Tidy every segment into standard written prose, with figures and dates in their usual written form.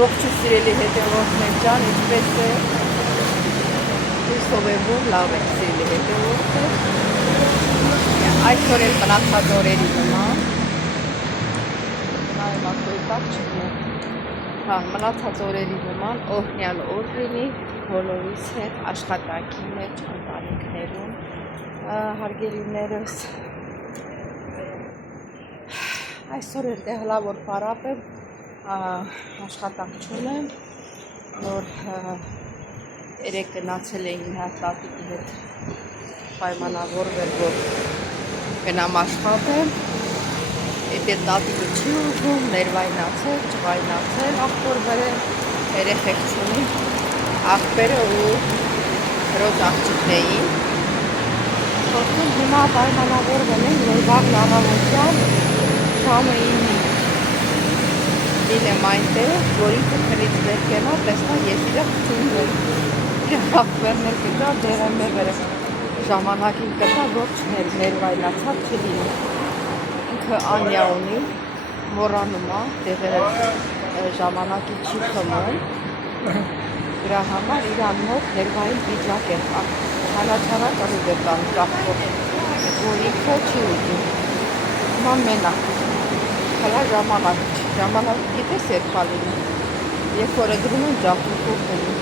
Ողջույն սիրելի հետևորդներ ջան, ինչպես է հույսովևոր լավ եք սիրելի հետևորդներ։ Այսօր էլ մնացած օրերի նման նայում ակտոյտակ չգնում։ Մնացած օրերի նման օրհնյալ օր լինի բոլորիս հետ աշխատանքի մեջ, ընտանիքներում, հարգելիներս։ Այսօր էլ հլավոր պարապ եմ, աշխատանք չունեմ, նոր երեկ գնացել էին տատիկի հետ պայմանավորվել, որ գնամ աշխատեմ, եթե տատիկը չի ուզում, ներվայնացել, չվայնացել, աղբոր բերել, երեխեք չունի, աղբերը ու հրոջ աղջիկներին, խոսում հիմա պայմանավորվել են, որ վաղ առավոտյան ժամը 9-ին լինեմ այնտեղ, որ ինքը քրից վեր կենա, տեսնա ես իրը խցում եմ, իր աղբերներ կտա, դեղեմ է վերը ժամանակին կտա, որ ներվայնացավ չլինի, ինքը Անյա ունի, մորանում է, դեղերը ժամանակի չի խմում, դրա համար իրան մոտ ներվային վիճակ է, հանաչանա կռիվ է կան կախվոր, որ ինքը չի ուզում, հիմա մենակ, հլա ժամանակ գիտես երբա լինի, երբ որ գրում են ջախում կուրտնում,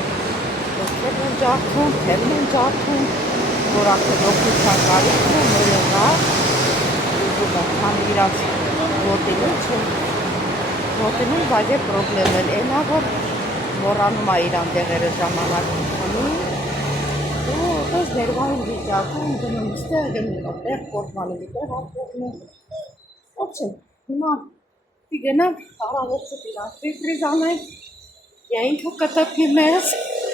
ոսկերն են ջախում, թելն են ջախում, որ ակտև օգնության կարիքն է, մերեղար, ուզում են, քանի իրաց ոտինում, բայց է պրոբլեմ էլ, ենա որ մորանում է իրան դեղերը ժամանակ ունի, ու պես ներվային վիճակում գնում ստեղ, գնում տեղ, կորմանը գիտեղ ատվողնում, ոչ եմ, հիմա գնամ առավոտը իրան ֆիլտրիզ անենք, я ինքը կտպի մեզ,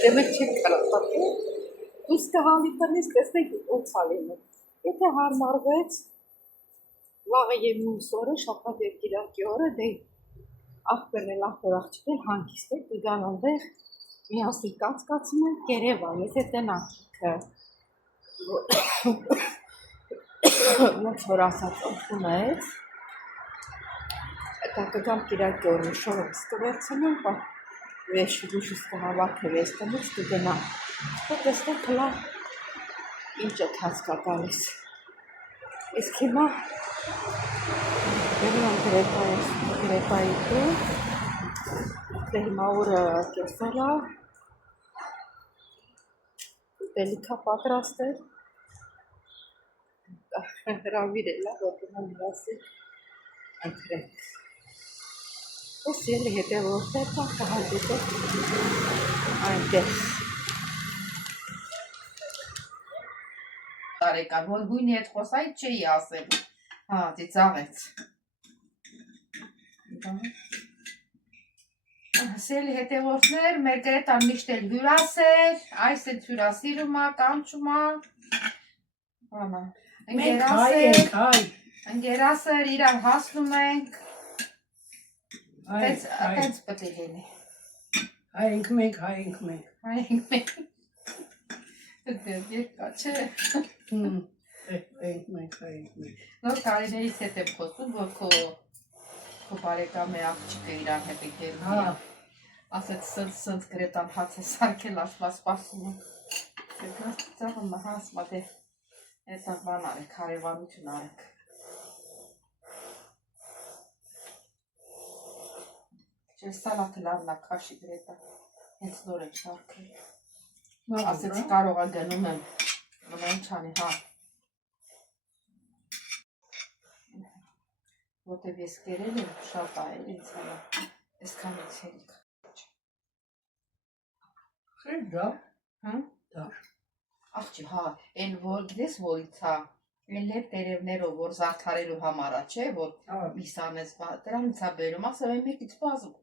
դեմեք չեք կրատապի, դուս կհալի տնից տեսնեք ոնց ա լինում, եթե հարմարվեց, վաղը և մյուս օրը, շաբաթ և կիրակի օրը, դե աղբերն էլ աղբոր աղջիկներ հանգիստ է, կգան այնտեղ միասին կացկացում են Երևան, ես է տնանք ոնց որ ասած ընթում ես, դա կգամ կիրակի օրը շորս կվերցնեմ, վեշուշս կհավաքև ես տնից կգնամ, տեսնեք հլա ինչ է թացկա գալիս, իսկ հիմա գնում գրետայի տուն, դե հիմա օրը կեսելա, ուտելիքա պատրաստել, հրավիրել է, որ գնամ իրասի ընտրեք։ Ես ելի հետևորդներ կան կհանդիպեք այնտեղ։ Տարեկան, որ գույնի հետ խոսայի չէի ասել, ծիծաղեց։ Սելի հետևորդներ, մեր գրետան միշտ էլ հյուրասեր, այս էլ հյուրասիրում է, կանչում է, ընգերասեր, իրար հասնում ենք, տենց պտի լինի։ Հայինք մենք։ Երկա չէ։ Հայինք մենք։ Նոր տարիներից հետ եմ խոսում, որ քո բարեկամի աղջիկը իրան հետ է գերում է, ասեց սնց գրետան հաց է սարքել, ասմա սպասում եմ, ծաղում է, ասմա դե, էտան բան արեք, հարևանություն արեք։ Սալաթը լավն է քաշի գրետա, հենց նոր եմ սարքել, ասեց կարող է գնում եմ, մնան չանի, Որտև ես կերել եմ, շատ այլ ինձ հալա, ես կանից հելիք։ Խեր դա։ Աղջի, են որ գիտես որից հա, են լեր տերևներով, որ զարդարելու համարա չէ, որ միսանես, դրանից հա բերում, ասում եմ մեկից բազում,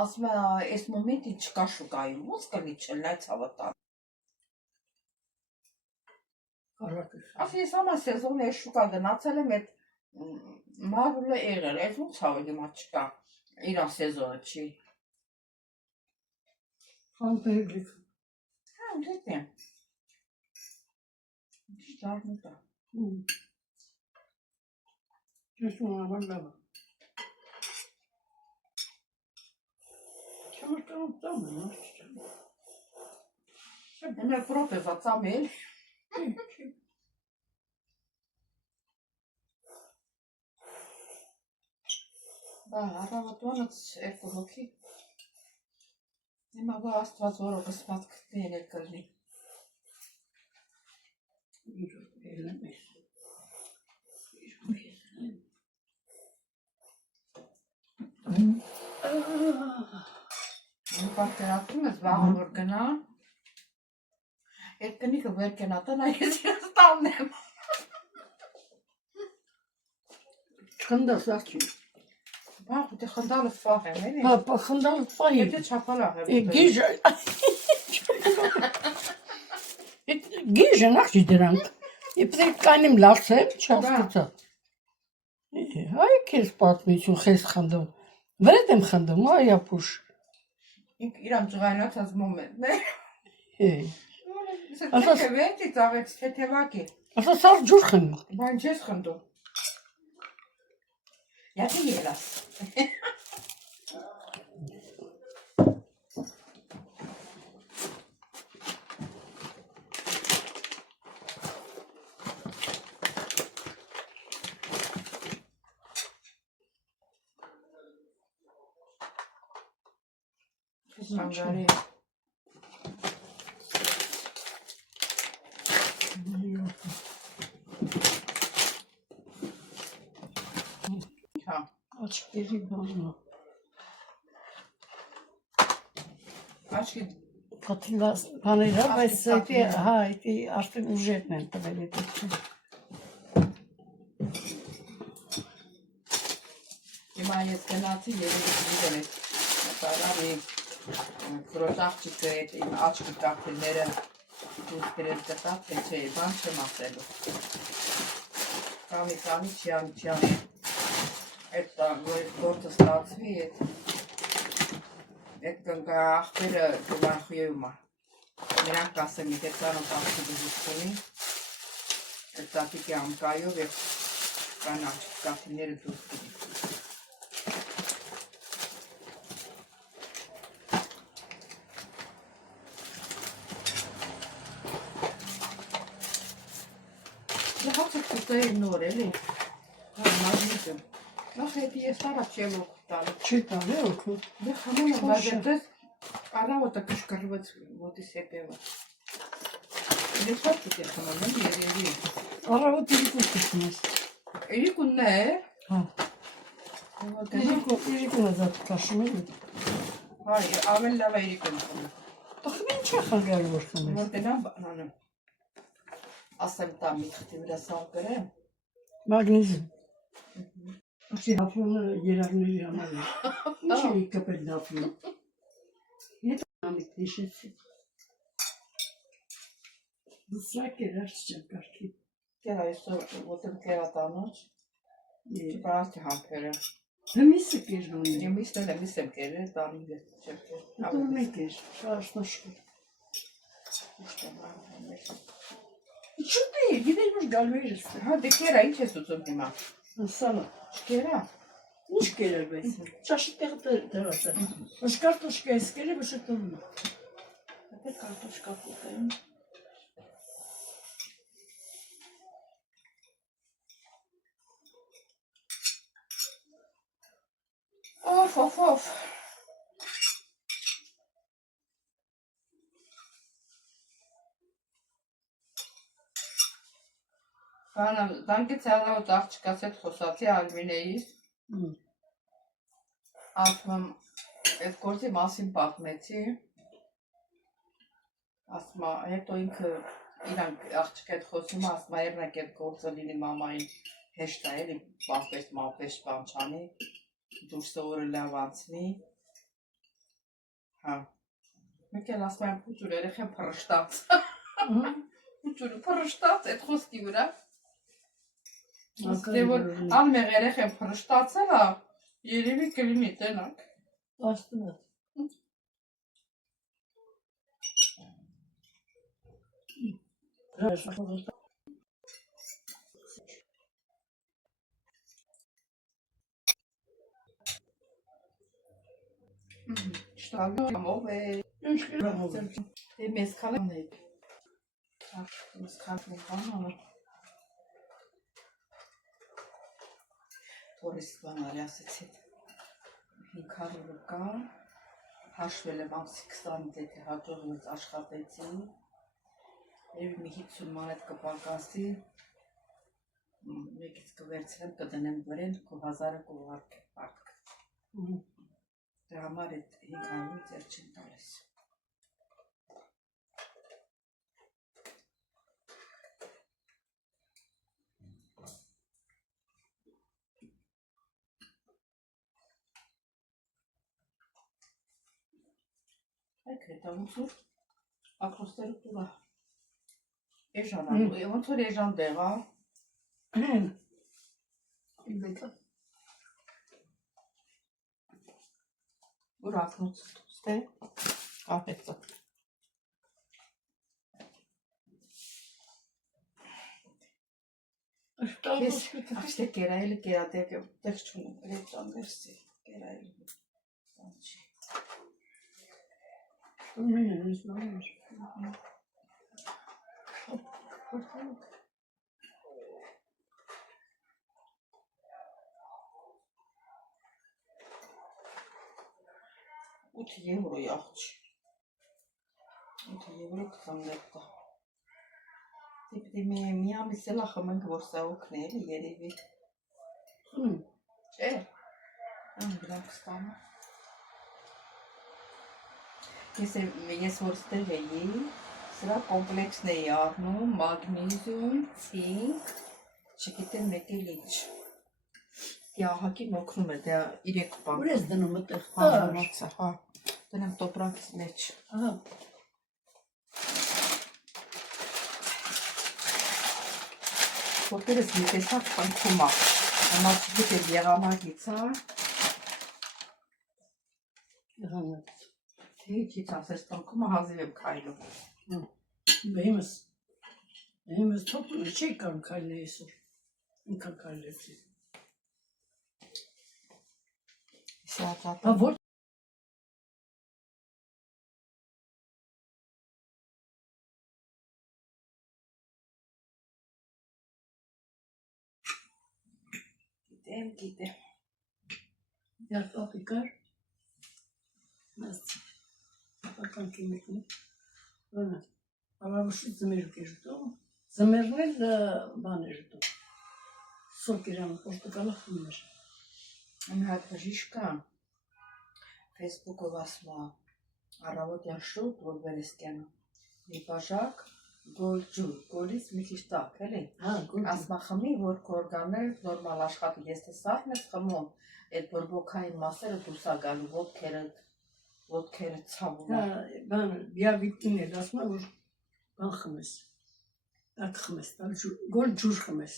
ասում է, ես մոմենտին չկա շուկայում, ոնց կլի չլնայց հավատան։ Ասում ես համա սեզոն ես շուկա գնացել եմ, էտ մարվլը եղել, ես ոնց հավել հիմա չկա, իրան սեզոնը չի։ Խանտերգիք։ Դետ եմ։ Շտարնուտ է։ Ես ունավան լավը։ Tamam. Εμένα πρότεβα τσαμέλ. Առավոտվանից երկու հոգի։ Հիմա բա աստված որովս մատք եղել կլնի։ Պատկերացնում ես վաղը որ գնա, այդ կնիկը վեր կենա տնա, ես ես տանեմ։ Խնդաս աղջի։ Բաղ ուտի խնդալը վաղ եմ, էլի։ Հա, խնդալ պայի։ Եթե չապալաղ եմ։ Գիժը։ Գիժը նախջի դրանք։ Իպրի կանիմ լացեմ, չասկիցա։ Հայ կեզ պատմիցուն խես խնդում։ Վրետ եմ խնդում, այ ապուշ։ Ինք իրամ ջղայնացած մոմենտն է։ Ասաս- Թեթևեցի ծաղեց, թեթևակի։ Ասա սար ջուր խնդում։ Բան չես խնդում։ Յատի ելաս։ Մանգարի։ Հա։ Աչկերի բաննա։ Աչքի Պատիլաս բաներա, բայց Աստղ հա, այդի արդեն ուժերն են տվել էդի։ հիմա ես գնացի երևի դրել տարանի գրոտաղջիկը այդ իմ աչքի կապելները դուրս գրել կտա, թե չէ, բան չեմ ասելու։ Կամի չյանի, այդ գործը ստացվի, այդ կնկա աղբերը գվարխույում է։ Նրանք ասեմ, իտ այդ ծանոտ աղբի դուզուցունի, այդ ծատիկի ամկայով և կան աչքի կապելները դուրս գրի։ Հացը կուտայի նոր էլի, մազնիկը, նախ հետի ես տարաց եմ օգտալը։ Չի տալի օգու։ Դե խանումը բաժետես, առավոտը կշկրվեց ոտիս հետևը։ Ես վատ կուտ է խանալեմ երևի։ Առավոտ իրիկուն կշում ես։ Իրիկունն է։ Հա։ Իրիկուն ազատ կաշում էլի։ Հայ, ավել լավ է իրիկուն խանում։ Տխմին չի խանգարի որ խնես։ Որ տնամ բանանım։ Ասեմ տա միխտի վրա սաղ գրեմ։ Մագնիզմ։ Աշի հապրոնը երարների համար է։ Ինչ է կպել դապրոն։ Եթե ամիք դիշեցի։ Դուսրակ էր արց չեմ կարգի։ Կերա այսօր ոտեմ կերատանոչ։ Չպարասի համպերը։ Հմիսը կերնուն է։ Իմիսն եմ իսեմ կերել, տանիմ ես չեմ կեր։ Ատոր մեկ էր, շարաշնաշկը։ Չուտ է, գիտել որ գալու էր ստը։ Հա, դե կերա, ինչ ես ուծում հիմա։ Սալա։ Կերա։ Ինչ կերել բայց։ Ճաշի տեղը դրած է։ Ոչ կարտոշկա ես կերել, ոչ տնում։ Ապե կարտոշկա կուտային։ Օֆ։ Բանկից առավոտ աղջկաց հետ խոսացի Ալմինեից, ասում եմ, այդ գործի մասին պատմեցի, ասում հետո ինքը իրանք աղջկ հետ խոսում, ասում երնակ այդ գործը լինի մամային հեշտ է, էլի մապես բան չանի, դուրսը օրը լավ անցնի, հա, մեկ էլ ասում եմ պուծուր երեխեն պրշտաց, պուծուրը պրշտաց այդ խոսքի վրա, Դե որ անմեղ երեխեն պրշտացել է, երևի կլինի տենակ։ Աստնատ։ Շտալով է։ Ինչ գրամով է։ Դե մեզ քան է։ Մեզ քան է բանը։ Թորես բանալի ասեցի։ 500 կա։ Հաշվել եմ ամսի 20 դեպի հաջողվեց աշխատեցի։ Երևի մի 50 մանետ կպակասի։ Մեկից կվերցնեմ, կդնեմ վրեն, 1000-ը կուղարկ է պարտք։ Դե համար էդ 500-ից էր չեն տալիս։ Այք հետա ոնց որ ակրոստերը տուրա։ Էժան ոնց որ էժան դեղ, հա։ Իբեկա։ Որ ակնոց ստե, ահեցա։ Ես աշտե կերայելի կերատեկ եմ, տեղ չունեմ, ռեծան վերսի, կերայելի բան չի։ Մեն են ես նամեր։ Ութ եվրոյ աղջի։ 8 եվրո 20 լεπτա։ Դեպի մի ամիս էլ ախմենք, որ սա օգնի էլի երևի։ Չէ։ Դրանք ստանա։ Ես որ ստեղ էի, սրա կոմպլեքսն էի առնում, մագնիզիում, ցինկ, չգիտեմ մեկ էլ ինչ։ Ահակին օգնում է, դա 3 բան։ Ուր ես դնում այդտեղ։ Համացա, հա։ Դնեմ տոպրակից մեջ։ Ահա։ Որտերս մի տեսակ խնքում է։ Հիմա չգիտեմ եղանակից, հա։ Եղանակ։ Թե ինչից ասես խնքում է հազիվ եմ քայլում։ Բեմս թոփում չի կարող քայլել այսօր։ Ինքան քայլեցի։ Սա Որ գիտեմ։ Երբապի կար։ Մաս։ Ապական կիմիկնի։ Վանա։ Ավարուշի զմերուկ է ժուտում։ Զմերն էլ բան է ժուտում։ Սոկ իրան պորտոկալը խմում էր։ Մի հատ բժիշկ կա, Facebook-ով ասում է, առավոտյան շուտ, որ վերեսկյանը, մի բաժակ գոլջու, գոլից մի քիչ տաք, էլի։ Ասմա խմի, որ կորգաներ նորմալ աշխատի, ես թե սարն ես խմում, այդ բորբոքային մասերը դուրս է գալու, ոտքերը ցավում է։ Բան, բիավիտին էլ ասում է, որ բան խմես, տակ խմես, գոլ ջուր խմես։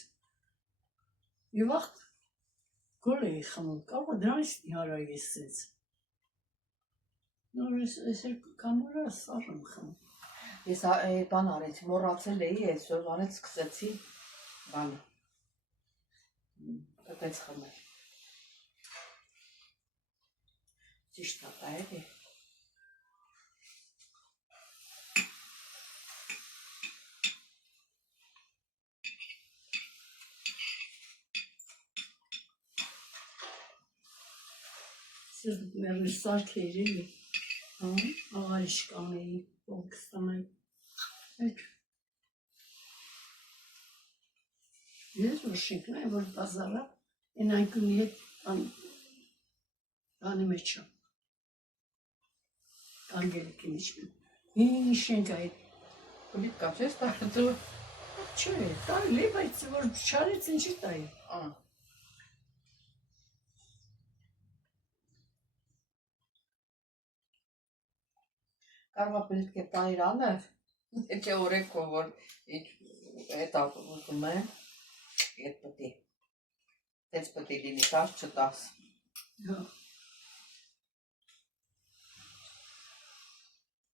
Եվ աղտ գոլ էի խմում, կարող է դրանից նիհարայի ես սենց։ Նոր ես կանորա սար եմ խմում։ Ես բան արեցի, մոռացել էի, այսօր բանից սկսեցի բանը, տենց խմել։ Ճիշտ է, էլի։ Սիրտ մերնի սարք էիր էլի, աղարիշ կանեի, ողքստանայի։ Էք։ Ես որ շինքն է, որ բազարա, են այնքունի հետ բանի մեջ եմ։ Անգելիքին իչմեն։ Հին շենք այդ։ Կուլիտ կա չես տարդու։ Չէ, տարելի, բայց որ չարեց ինչի տայի։ Կարվա պետք է պայր աներ, չէ օրեքով, որ էտ ուզում է, էտ պտի, տենց պտի լինի, տար չտաս։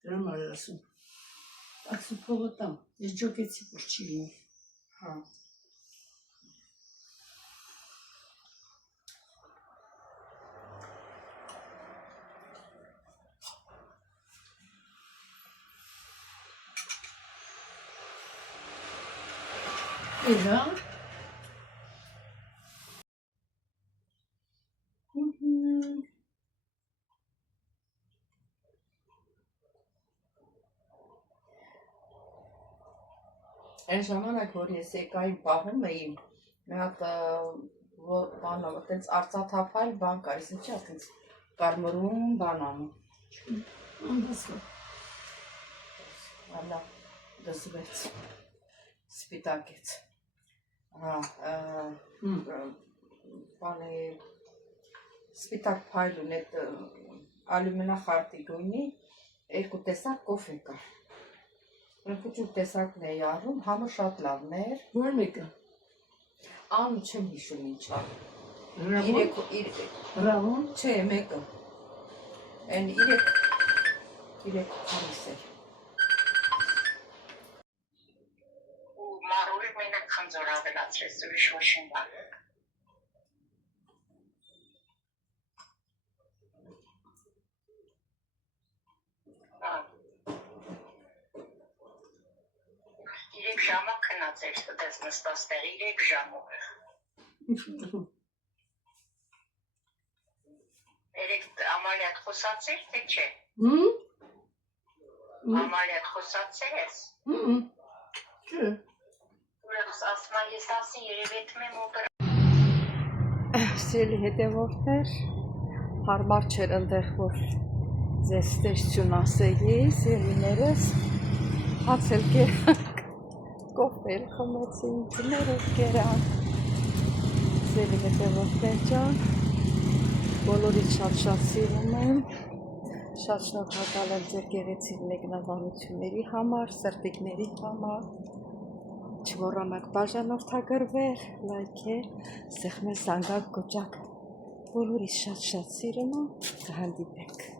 Դրամ արել ասում, տաքսու փողը տամ, ես ջոկեցի, որ չի լինի։ Հա։ Իրա։ Այն ժամանակ, որ ես եկային պահում էի, մի հատ բանով, այտենց արծաթափայլ բան կար, ես ինչի այտենց կարմրում բան անում։ Անդասը։ Ալա, դզվեց, սպիտակեց։ Հա, բան է, սպիտակ փայլ ունի, այդ ալյումինախարտի գույնի, երկու տեսակ կոֆե կար։ Փոքր տեսակն էի առնում, համը շատ լավն էր։ Որ մեկը։ Ան չեմ հիշում ինչա։ Ռավոն։ Չէ, մեկը։ Այն 3 ամիս էր։ Ու մարուրի մենակ խնձոր ավելացրեց, ուրիշ ոչինչ բան։ Իրեք ժամը քնացել ստդես նստաստեղի 3 ժամով։ Երեք ամալիատ խոսացիր, թե չէ։ Ամալիատ խոսացել ես։ Չէ։ Ուրեմն ասма ես ասին երևեթում եմ օպերա։ Սիրելի հետևորդներ, հարմար չէր ընդեղ, որ ձեզ տեսություն ասեի, սիրելիներս, հաց էլ կերանք, կոֆե խմեցին, ձմերով կերանք, սիրելի հետևորդներ ջան, բոլորից շատ սիրում եմ, շատ շնորհակալ եմ ձեր գեղեցիկ մեկնաբանությունների համար, սրտիկների համար, չմոռանաք բաժանորդագրվել, լայքել, սեղմել զանգակ կոճակ, բոլորից շատ սիրում եմ, կհանդիպենք։